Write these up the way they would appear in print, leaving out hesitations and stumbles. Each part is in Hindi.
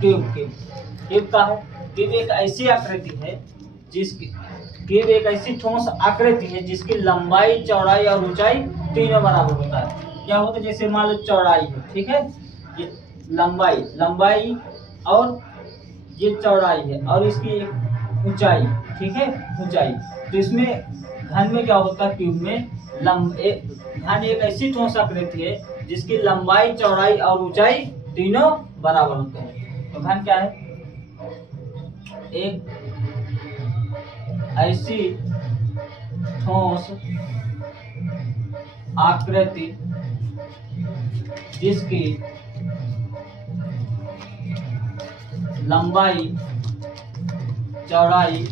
क्यूब क्यूब का है। क्यूब एक ऐसी आकृति है जिसकी क्यूब एक ऐसी ठोस आकृति है जिसकी लंबाई, चौड़ाई और ऊंचाई तीनों बराबर होता है। क्या होता है, जैसे मान लो चौड़ाई है, ठीक है, ये लंबाई और ये चौड़ाई है और इसकी एक ऊंचाई, ठीक है, ऊंचाई। तो इसमें घन में क्या होता है, क्यूब में घन एक ऐसी ठोस आकृति है जिसकी लंबाई, चौड़ाई और ऊंचाई तीनों बराबर होते हैं। तो घन क्या है, एक ऐसी ठोस आकृति जिसकी लंबाई, चौड़ाई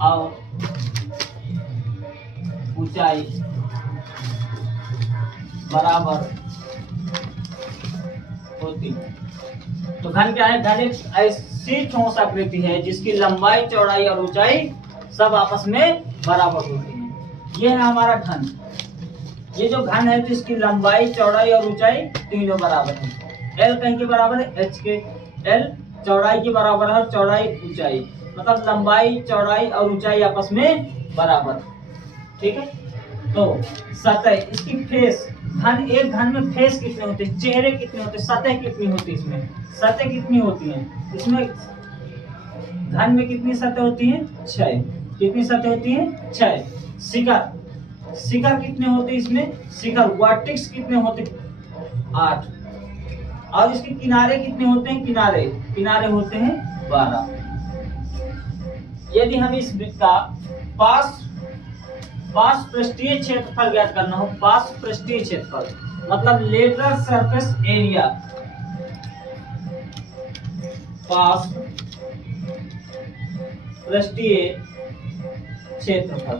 और ऊंचाई बराबर होती है। तो घन क्या है, घन एक ऐसी ठोस आकृति है जिसकी लंबाई, चौड़ाई और ऊंचाई सब आपस में बराबर होती है। ये है हमारा घन। ये जो घन है तो इसकी लंबाई, चौड़ाई और ऊंचाई तीनों बराबर है। L कहीं के बराबर है, H के L चौड़ाई के बराबर है और चौड़ाई ऊंचाई, मतलब लंबाई, चौड़ाई और ऊंचाई आपस में बराबर, ठीक है। तो सतह, इसकी फेस, एक घन में फेस कितने होते हैं, चेहरे कितने होते हैं, सतह कितनी होती है, इसमें सतह कितनी होती है, इसमें घन में कितनी सतह होती है, 6। कितनी सतह होती है, 6। शिखर कितने होते हैं, इसमें शिखर वर्टेक्स कितने होते हैं, 8। और इसके किनारे कितने होते हैं, किनारे होते हैं 12। यदि हम इस वृत्त का पास पृष्ठीय क्षेत्रफल ज्ञात करना हो, पास पृष्ठीय क्षेत्रफल मतलब लेटरल सरफेस एरिया, पास पृष्ठीय क्षेत्रफल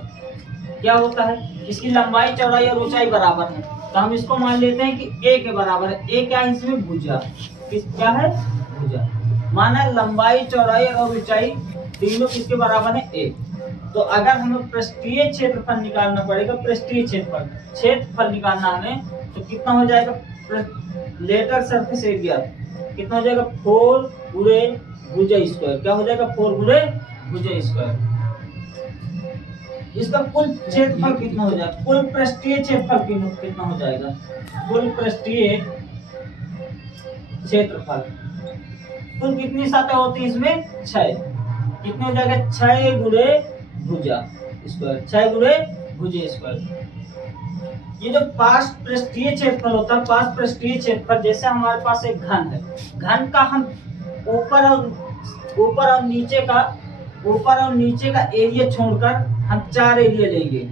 क्या होता है, इसकी लंबाई, चौड़ाई और ऊंचाई बराबर है। तो हम इसको मान लेते हैं कि a के बराबर है। a क्या है, इसमें भुजा, क्या है, भुजा। माना लंबाई, चौड़ाई और ऊंचाई तीनों किसके बराबर है, a। तो अगर हमें पृष्ठीय क्षेत्रफल निकालना पड़ेगा, पृष्ठीय क्षेत्रफल निकालना हमें, तो कितना हो जाएगा, लेटरल सरफेस एरिया कितना हो जाएगा, 4 गुणे भुजा स्क्वायर। क्या हो जाएगा, 4 गुणे भुजा स्क्वायर। इसका कुल क्षेत्रफल कितना हो जाएगा, कुल पृष्ठीय क्षेत्रफल कितना हो जाएगा, कुल पृष्ठीय क्षेत्रफल, कुल कितनी सतह होती है इसमें, 6। कितने हो जाएगा, 6 गुणे भुजा स्क्वायर, 6 गुणे भुजा स्क्वायर। ये जो पास पृष्ठीय क्षेत्रफल होता है, पास पृष्ठीय क्षेत्रफल, जैसे हमारे पास एक घन है, घन का हम ऊपर और नीचे का एरिया छोड़कर हम 4 एरिया लेंगे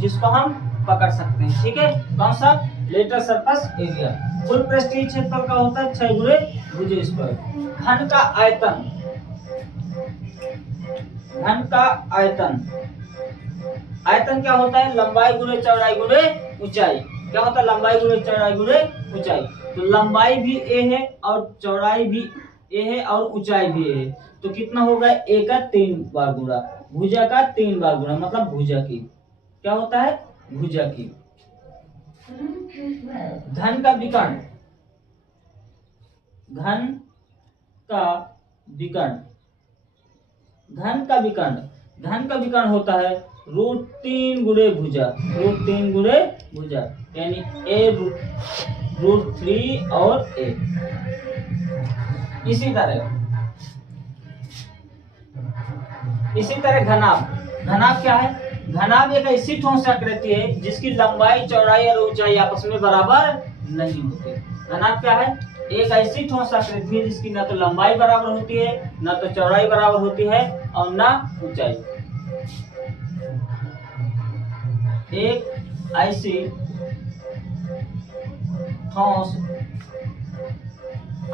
जिसको हम पकड़ सकते हैं, ठीक है। कौन सा, लेटरल सरफेस एरिया। कुल पृष्ठीय क्षेत्रफल का होता है 6 गुणे भुजा स्क्वायर। घन का आयतन क्या होता है, लंबाई गुणे चौड़ाई गुणे ऊंचाई। क्या होता है, लंबाई गुणे चौड़ाई गुणे ऊंचाई। तो लंबाई भी a है और चौड़ाई भी a है और ऊंचाई भी a है। तो कितना होगा, a का 3 बार गुणा, भुजा का 3 बार गुणा, मतलब भुजा की, क्या होता है, भुजा की। घन का विकर्ण, घन का विकर्ण होता है √3 गुणे भुजा, यानी a√3 और a। इसी तरह घनाभ क्या है, घनाभ एक ऐसी ठोस आकृति है जिसकी लंबाई, चौड़ाई और ऊंचाई आपस में बराबर नहीं होती। घनाभ क्या है, एक ऐसी ठोस आकृति है जिसकी ना तो लंबाई बराबर होती है, ना तो चौड़ाई बराबर होती है और ना ऊंचाई। एक ऐसी ठोस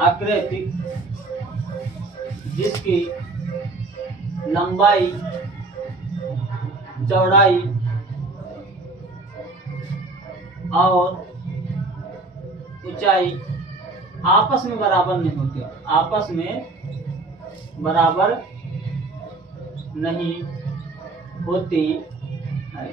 आकृति जिसकी लंबाई, चौड़ाई और ऊंचाई आपस में बराबर नहीं होती, आपस में बराबर नहीं होती है।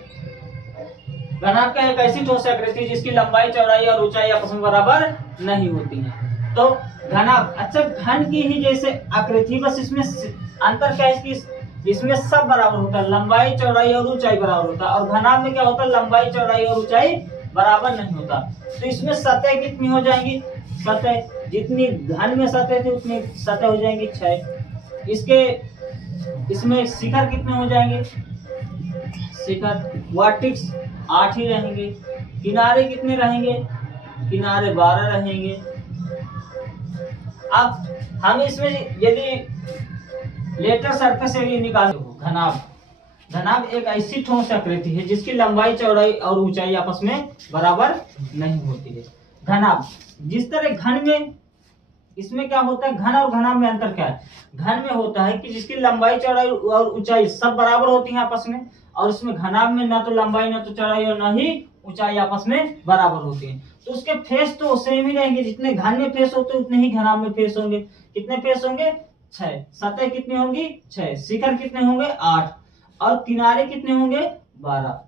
घनाभ का एक ऐसी ठोस आकृति जिसकी लंबाई, चौड़ाई और ऊंचाई आपस में बराबर नहीं होती है। तो घनाभ, अच्छा घन की ही जैसे आकृति, बस इसमें अंतर क्या है इसकी, इसमें सब बराबर होता है, लंबाई चौड़ाई और ऊंचाई बराबर होता है, और घनाभ में क्या होता है, लंबाई चौड़ाई और ऊंचाई बराबर नहीं होता। तो इसमें सतह कितनी हो जाएंगी, सतह जितनी घन में सतह थी उतनी सतह हो जाएंगी 6। इसके इसमें शिखर कितने हो जाएंगे, शिखर वर्टिक्स 8 ही रहेंगे। किनारे कितने रहेंगे, किनारे 12 रहेंगे। अब हम इसमें यदि लेटर सरफेस एरिया निकाल, घनाभ, घनाभ एक ऐसी ठोस आकृति है जिसकी लंबाई चौड़ाई और ऊंचाई आपस में बराबर नहीं होती है। घनाभ, जिस तरह घन में, इसमें क्या होता है, घन और घनाभ में अंतर क्या है, घन में होता है कि जिसकी लंबाई चौड़ाई और ऊंचाई सब बराबर होती है आपस में, और इसमें घनाभ में ना तो लंबाई ना तो चौड़ाई और ना ही ऊंचाई आपस में बराबर होती है। तो उसके फेस तो सेम ही रहेंगे, जितने घन में फेस होते हैं उतने ही घनाभ में फेस होंगे। कितने फेस होंगे, 6। सतह कितनी होंगी, 6। शिखर कितने होंगे, 8, और किनारे कितने होंगे, 12।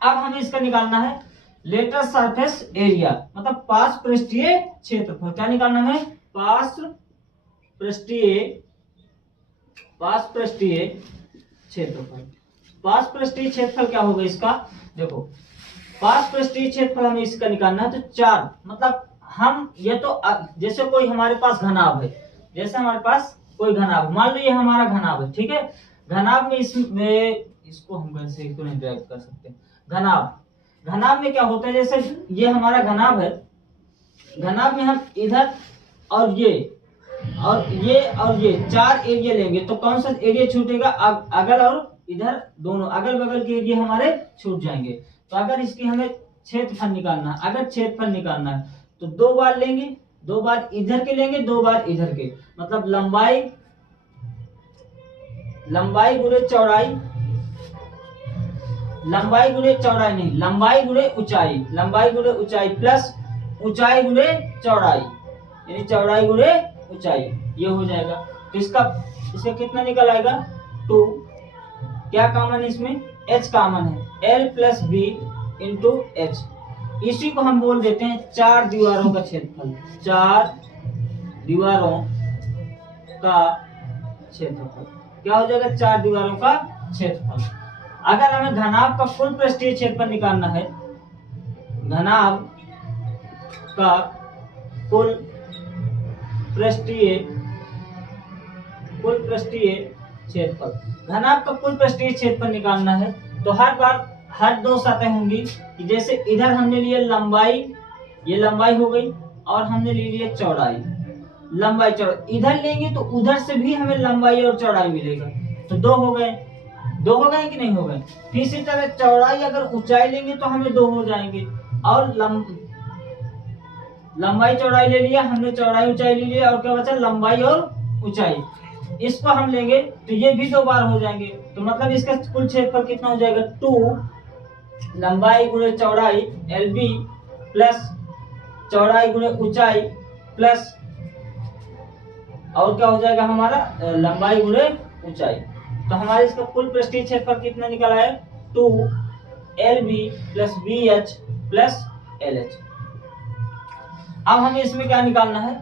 अब हमें इसका निकालना है लेटर सरफेस एरिया, मतलब पार्श्व पृष्ठीय क्षेत्रफल। क्या निकालना है, पार्श्व पृष्ठीय क्षेत्रफल। पार्श्व पृष्ठीय क्षेत्रफल क्या होगा इसका, देखो पार्श्व पृष्ठीय क्षेत्रफल हमें इसका निकालना है। तो 4, मतलब हम ये तो जैसे कोई हमारे पास घनाभ है, जैसे हमारे पास कोई घनाभ, मान लो ये हमारा घनाभ है, ठीक है। घनाभ में इसमें इसको हम कैसे इसको नहीं ड्रैग कर सकते। घनाभ में क्या होता है, जैसे ये हमारा घनाभ है, घनाभ में हम इधर और ये 4 एरिया लेंगे, तो कौन सा एरिया छूटेगा, अगल और इधर दोनों अगल बगल के एरिया हमारे छूट जाएंगे। तो अगर इसकी हमें क्षेत्रफल निकालना है, अगर क्षेत्रफल निकालना है तो 2 बार लेंगे, 2 बार इधर के लेंगे, 2 बार इधर के, मतलब लंबाई गुणे चौड़ाई, लंबाई गुणे चौड़ाई नहीं, लंबाई गुणे ऊंचाई प्लस ऊंचाई गुणे चौड़ाई, यानी चौड़ाई गुणे ऊंचाई, ये हो जाएगा। तो इसका कितना निकल आएगा, 2। क्या कॉमन है इसमें, h कॉमन है, l plus B into H. इसी को हम बोल देते हैं 4 दीवारों का क्षेत्रफल, 4 दीवारों का क्षेत्रफल। क्या हो जाएगा, 4 दीवारों का क्षेत्रफल। अगर हमें घनाभ का कुल पृष्ठीय क्षेत्रफल निकालना है, घनाभ का कुल पृष्ठीय क्षेत्रफल, घनाभ का कुल पृष्ठीय क्षेत्रफल निकालना है, तो हर बार हर 2 सतह होंगी, कि जैसे इधर हमने लिए लंबाई, ये लंबाई हो गई, और हमने ले लिया चौड़ाई, लंबाई चौड़ाई इधर लेंगे तो उधर से भी हमें लंबाई और चौड़ाई मिलेगा, तो 2 हो गए कि नहीं हो गए। फिर इसी तरह चौड़ाई अगर ऊंचाई लेंगे तो हमें 2 हो जाएंगे, और लंबाई चौड़ाई ले लिया हमने, चौड़ाई ऊंचाई ले लिया, और क्या बचा, लंबाई और ऊंचाई। इसको हम लेंगे तो ये भी 2 बार हो जाएंगे, तो मतलब इसका कुल क्षेत्रफल कितना हो जाएगा, 2 लंबाई गुणे चौड़ाई LB प्लस चौड़ाई गुणे ऊंचाई प्लस, और क्या हो जाएगा हमारा, लंबाई गुणे ऊंचाई। तो हमारे इसका कुल पृष्ठीय क्षेत्रफल कितना निकला है, 2 LB plus BH plus LH। अब हमें इसमें क्या निकालना है,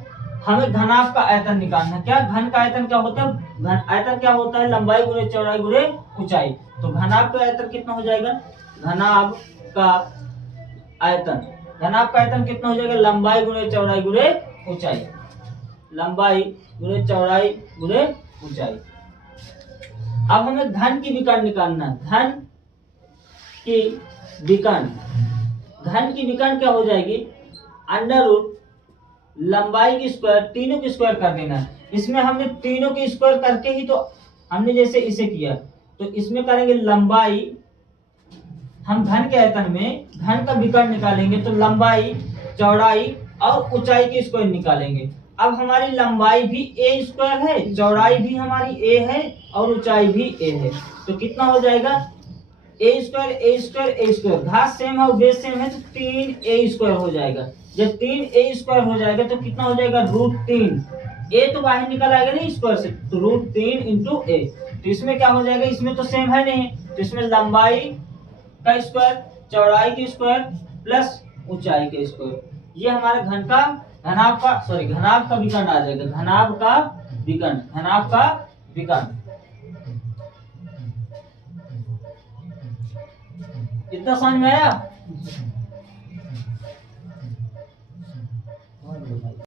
हमें घनाभ का आयतन निकालना है। क्या घन का आयतन क्या होता है, आयतन क्या होता है, लंबाई गुणे चौड़ाई गुणे ऊंचाई। तो घनाभ का आयतन कितना हो जाएगा, घनाभ का आयतन कितना हो जाएगा, लंबाई गुणे चौड़ाई गुणे ऊंचाई, लंबाई गुणे चौड़ाई गुणे ऊंचाई। अब हमें घन की विकर्ण निकालना है, घन की विकर्ण क्या हो जाएगी, अंडर रूट लंबाई की स्क्वायर, तीनों की स्क्वायर कर देना है। इसमें हमने तीनों की स्क्वायर करके ही तो हमने जैसे इसे किया, तो इसमें करेंगे लंबाई, हम घन के आयतन में घन का विकर्ण निकालेंगे तो लंबाई चौड़ाई और ऊंचाई की स्क्वायर निकालेंगे। अब हमारी लंबाई भी a स्क्वायर है, चौड़ाई भी हमारी a है और ऊंचाई भी a है, तो कितना हो जाएगा, a स्क्वायर, घात सेम है और बेस सेम है, तो 3a स्क्वायर हो जाएगा। जब 3a स्क्वायर हो जाएगा तो कितना हो जाएगा, √3, a तो बाहर निकल आएगा ना स्क्वायर से, तो √3 इंटू a। तो इसमें क्या हो जाएगा, इसमें तो सेम है नहीं, तो इसमें लंबाई का स्क्वायर, चौड़ाई की स्क्वायर प्लस ऊंचाई के स्क्वायर, ये हमारा घन का घनाभ का विकर्ण आ जाएगा, घनाभ का विकर्ण। इतना समझ में आया?